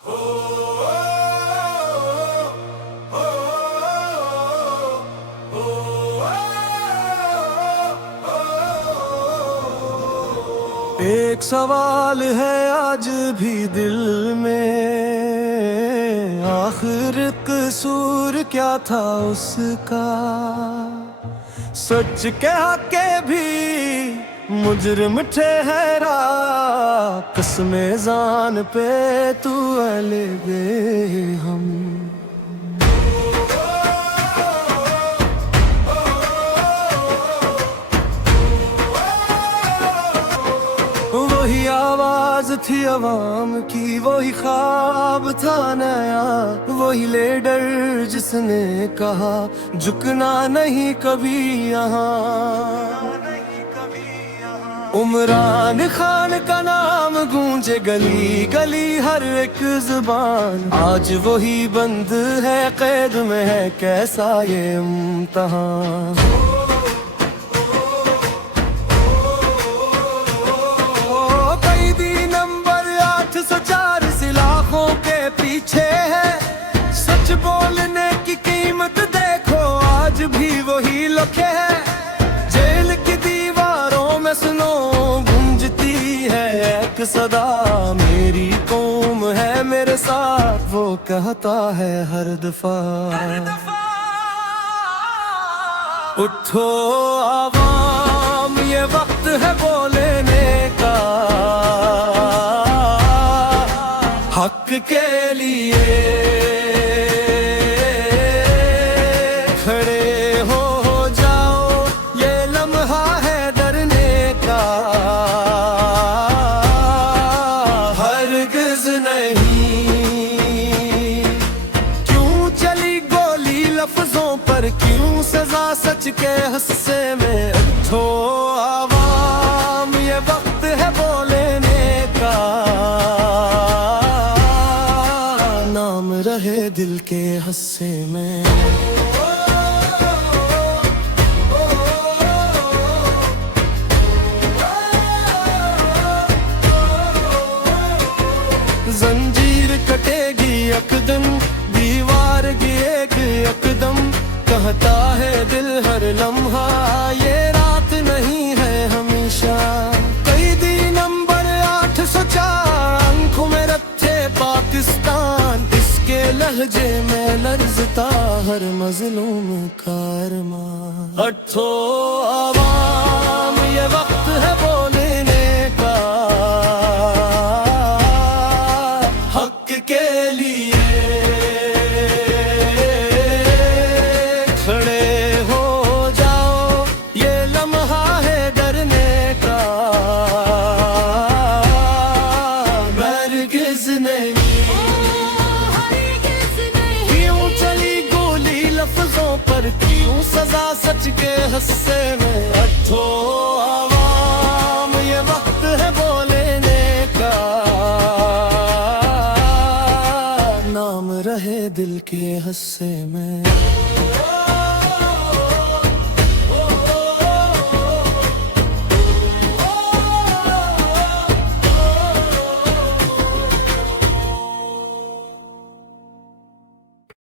एक सवाल है आज भी दिल में, आखिर कसूर क्या था उसका। सच कह के भी मुजरिम ठहरा, कसमे जान पे तू अलगे हम। वही आवाज थी अवाम की, वही ख्वाब था नया, वही लीडर जिसने कहा झुकना नहीं कभी यहाँ। उमरान खान का नाम गूंजे गली गली हर एक जुबान, आज वही बंद है कैद में है कैसा ये इम्तिहान। पीछे है सच बोलने की कीमत देखो, आज भी वही लखे है। जेल की दीवारों में सुनो गूंजती है एक सदा, मेरी कौम है मेरे साथ, वो कहता है हर दफा। उठो आवाम ये वक्त है बोलने का, हक के लिए खड़े हो जाओ, ये लम्हा है डरने का, हरगिज़ नहीं। क्यों चली गोली लफ्जों पर, क्यों सजा सच के हस्से में। उठो आवाम ये वक्त है बोलने का, रहे दिल के हस्से में। जंजीर कटेगी यकदम, दीवार गिरेगी यकदम, कहता है दिल हर लम्हा ये रात नहीं है हमेशा। कैदी नंबर 804 आंखों में रखे पाकिस्तान, के लहजे में लर्जता हर मजलूम का अरमान। उठो आवाम ये वक्त है बोलने का, हक के लिए खड़े हो जाओ, ये लम्हा है डरने का, हरगिज़ नहीं। पर क्यों सजा सच के हस्से में। उठो आवाम ये वक्त है बोलने का, नाम रहे दिल के हस्से में।